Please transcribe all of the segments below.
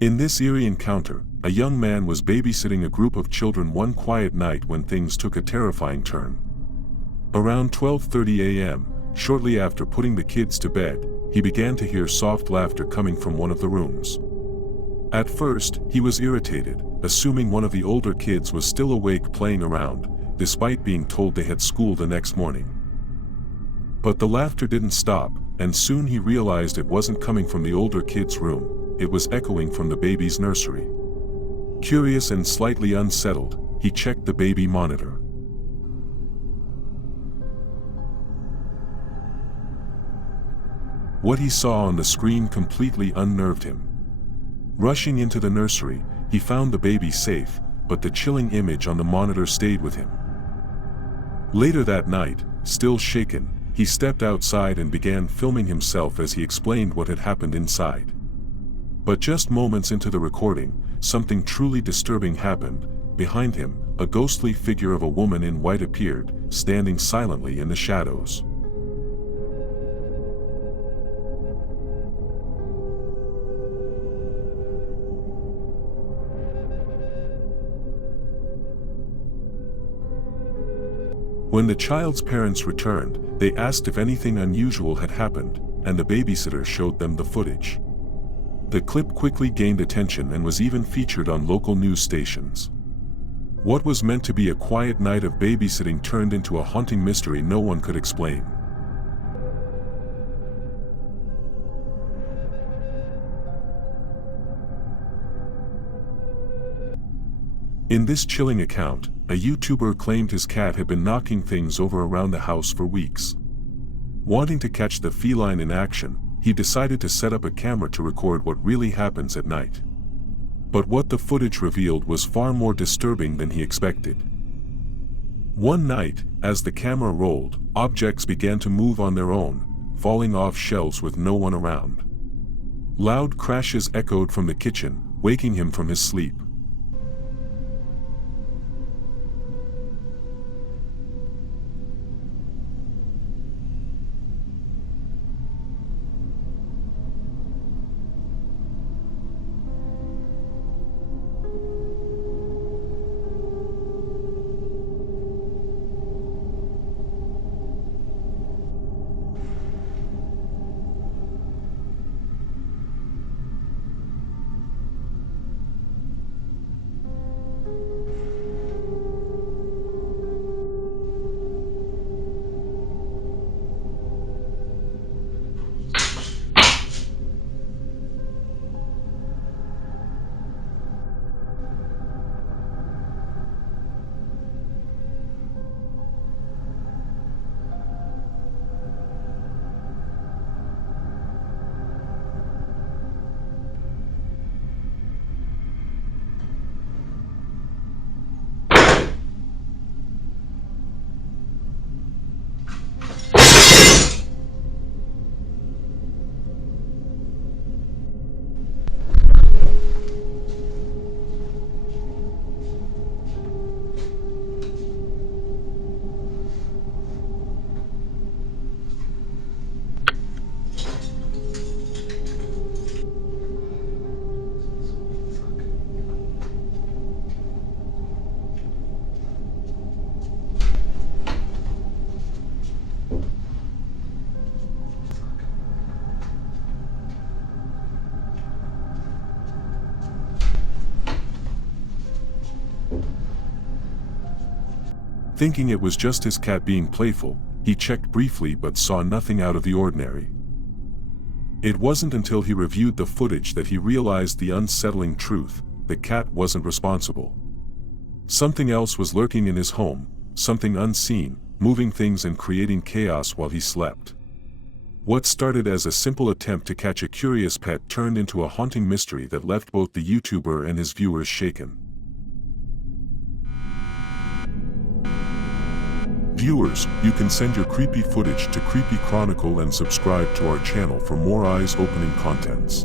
In this eerie encounter, a young man was babysitting a group of children one quiet night when things took a terrifying turn. Around 12:30 a.m., shortly after putting the kids to bed, he began to hear soft laughter coming from one of the rooms. At first, he was irritated, assuming one of the older kids was still awake playing around, despite being told they had school the next morning. But the laughter didn't stop, and soon he realized it wasn't coming from the older kid's room, it was echoing from the baby's nursery. Curious and slightly unsettled, he checked the baby monitor. What he saw on the screen completely unnerved him. Rushing into the nursery, he found the baby safe, but the chilling image on the monitor stayed with him. Later that night, still shaken, he stepped outside and began filming himself as he explained what had happened inside. But just moments into the recording, something truly disturbing happened. Behind him, a ghostly figure of a woman in white appeared, standing silently in the shadows. When the child's parents returned, they asked if anything unusual had happened, and the babysitter showed them the footage. The clip quickly gained attention and was even featured on local news stations. What was meant to be a quiet night of babysitting turned into a haunting mystery no one could explain. In this chilling account, a YouTuber claimed his cat had been knocking things over around the house for weeks. Wanting to catch the feline in action, he decided to set up a camera to record what really happens at night. But what the footage revealed was far more disturbing than he expected. One night, as the camera rolled, objects began to move on their own, falling off shelves with no one around. Loud crashes echoed from the kitchen, waking him from his sleep. Thinking it was just his cat being playful, he checked briefly but saw nothing out of the ordinary. It wasn't until he reviewed the footage that he realized the unsettling truth: the cat wasn't responsible. Something else was lurking in his home, something unseen, moving things and creating chaos while he slept. What started as a simple attempt to catch a curious pet turned into a haunting mystery that left both the YouTuber and his viewers shaken. Viewers, you can send your creepy footage to Creepy Chronicle and subscribe to our channel for more eyes-opening contents.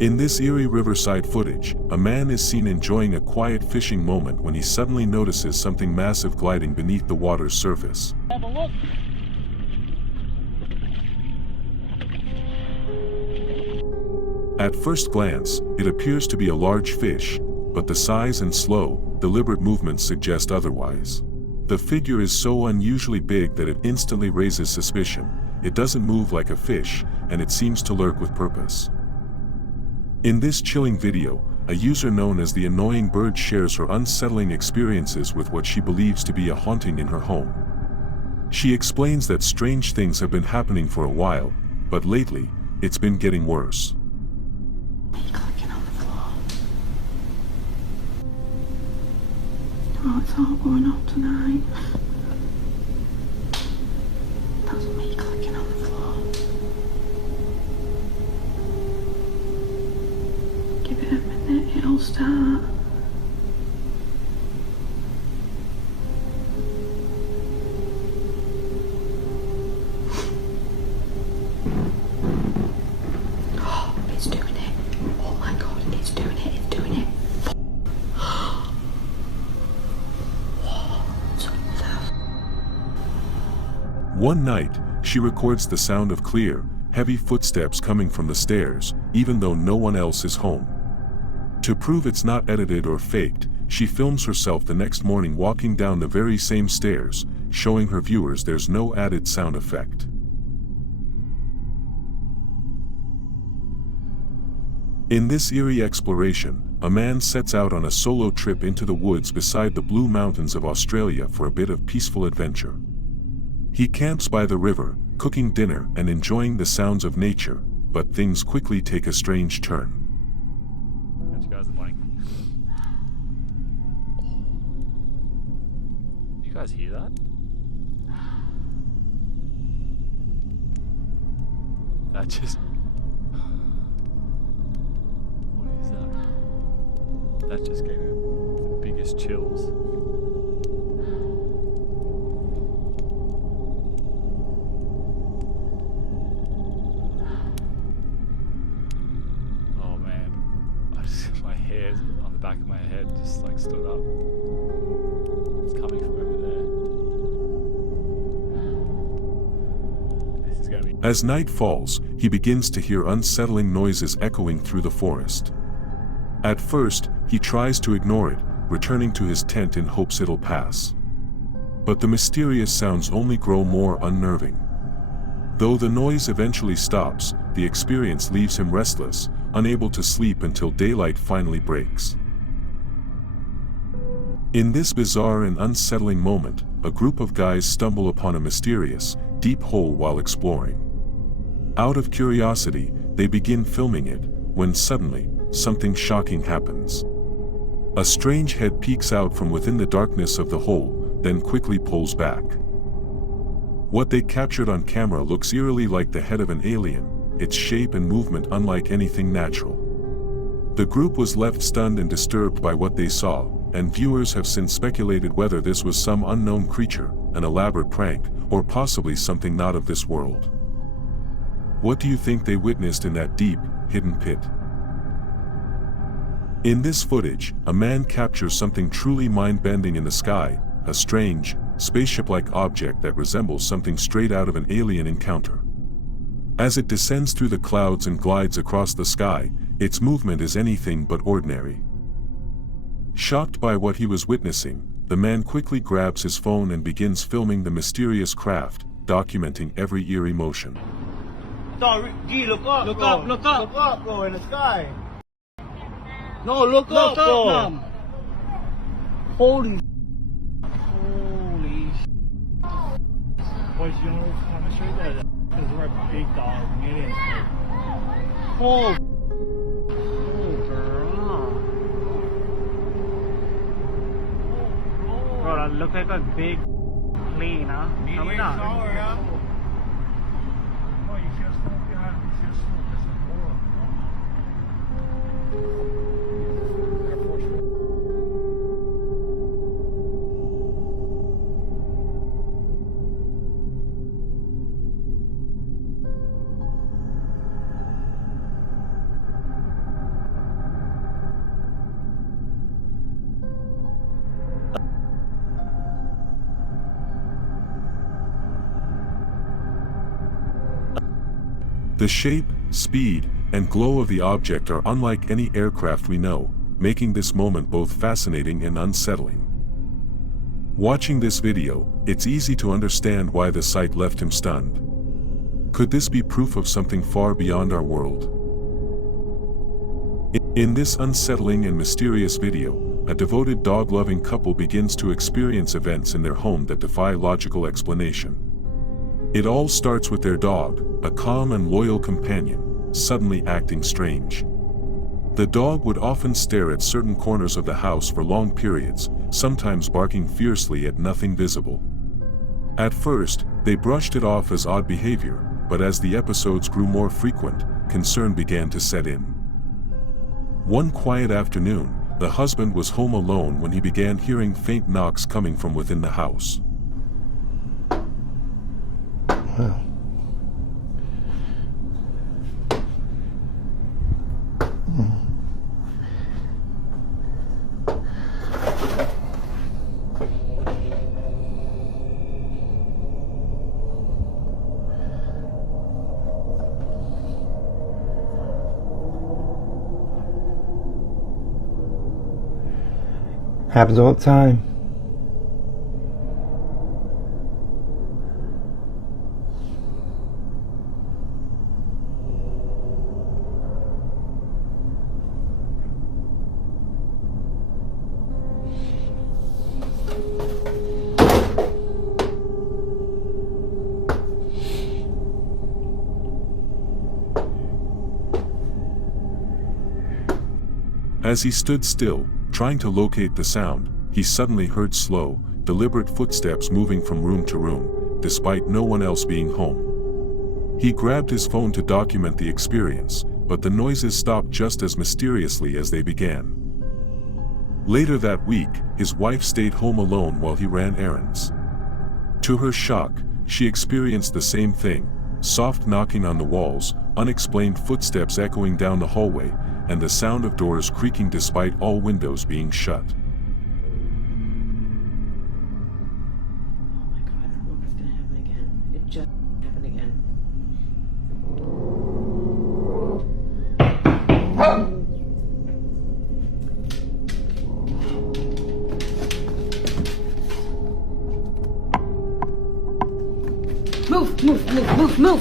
In this eerie riverside footage, a man is seen enjoying a quiet fishing moment when he suddenly notices something massive gliding beneath the water's surface. Have a look. At first glance, it appears to be a large fish, but the size and slow, deliberate movements suggest otherwise. The figure is so unusually big that it instantly raises suspicion. It doesn't move like a fish, and it seems to lurk with purpose. In this chilling video, a user known as the Annoying Bird shares her unsettling experiences with what she believes to be a haunting in her home. She explains that strange things have been happening for a while, but lately, it's been getting worse. Oh, it's all going off tonight. That's me clicking on the floor. Give it a minute, it'll start. Oh, it's doing it. Oh my god, it's doing it, it's doing it. One night, she records the sound of clear, heavy footsteps coming from the stairs, even though no one else is home. To prove it's not edited or faked, she films herself the next morning walking down the very same stairs, showing her viewers there's no added sound effect. In this eerie exploration, a man sets out on a solo trip into the woods beside the Blue Mountains of Australia for a bit of peaceful adventure. He camps by the river, cooking dinner and enjoying the sounds of nature, but things quickly take a strange turn. Catch you guys in the morning. You guys hear that? That just... What is that? That just gave me the biggest chills. My hairs on the back of my head just like stood up. It's coming from over there. This is gonna be... As night falls, he begins to hear unsettling noises echoing through the forest. At first, he tries to ignore it, returning to his tent in hopes it'll pass. But the mysterious sounds only grow more unnerving. Though the noise eventually stops, the experience leaves him restless, unable to sleep until daylight finally breaks. In this bizarre and unsettling moment, a group of guys stumble upon a mysterious, deep hole while exploring. Out of curiosity, they begin filming it, when suddenly, something shocking happens. A strange head peeks out from within the darkness of the hole, then quickly pulls back. What they captured on camera looks eerily like the head of an alien, its shape and movement unlike anything natural. The group was left stunned and disturbed by what they saw, and viewers have since speculated whether this was some unknown creature, an elaborate prank, or possibly something not of this world. What do you think they witnessed in that deep, hidden pit? In this footage, a man captures something truly mind-bending in the sky, a strange, spaceship-like object that resembles something straight out of an alien encounter. As it descends through the clouds and glides across the sky, its movement is anything but ordinary. Shocked by what he was witnessing, the man quickly grabs his phone and begins filming the mysterious craft, documenting every eerie motion. G, look up, Look bro. up, look up. Look up, bro, in the sky. No, look up, bro. Mom. Holy Boys, you know what's kind of straight there? Because we're a big dog, millions. holy Bro, that look like a big plane, huh? Coming down. Oh, you see us smoke behind? You see us smoke? This is more. The shape, speed, and glow of the object are unlike any aircraft we know, making this moment both fascinating and unsettling. Watching this video, it's easy to understand why the sight left him stunned. Could this be proof of something far beyond our world? In this unsettling and mysterious video, a devoted dog-loving couple begins to experience events in their home that defy logical explanation. It all starts with their dog, a calm and loyal companion, suddenly acting strange. The dog would often stare at certain corners of the house for long periods, sometimes barking fiercely at nothing visible. At first, they brushed it off as odd behavior, but as the episodes grew more frequent, concern began to set in. One quiet afternoon, the husband was home alone when he began hearing faint knocks coming from within the house. Wow. Happens all the time. As he stood still, trying to locate the sound, he suddenly heard slow, deliberate footsteps moving from room to room, despite no one else being home. He grabbed his phone to document the experience, but the noises stopped just as mysteriously as they began. Later that week, his wife stayed home alone while he ran errands. To her shock, she experienced the same thing: soft knocking on the walls, unexplained footsteps echoing down the hallway, and the sound of doors creaking despite all windows being shut. Oh my god, I don't know if it's gonna happen again. It just happened again.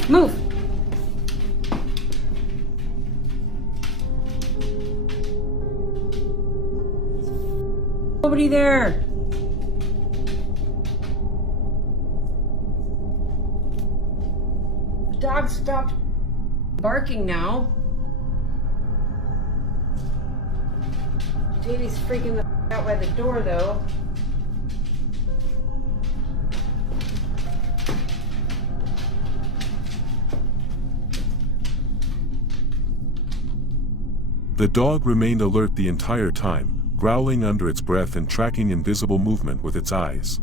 Move! Nobody there! The dog stopped barking now. Davey's freaking the out by the door though. The dog remained alert the entire time, growling under its breath and tracking invisible movement with its eyes.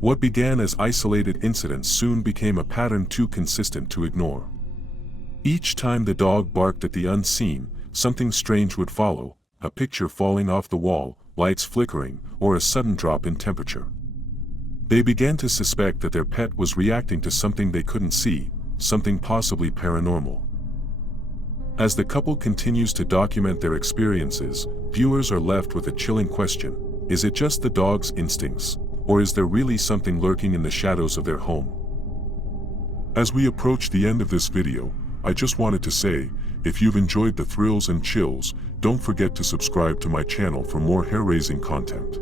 What began as isolated incidents soon became a pattern too consistent to ignore. Each time the dog barked at the unseen, something strange would follow: a picture falling off the wall, lights flickering, or a sudden drop in temperature. They began to suspect that their pet was reacting to something they couldn't see, something possibly paranormal. As the couple continues to document their experiences, viewers are left with a chilling question: is it just the dog's instincts, or is there really something lurking in the shadows of their home? As we approach the end of this video, I just wanted to say, if you've enjoyed the thrills and chills, don't forget to subscribe to my channel for more hair-raising content.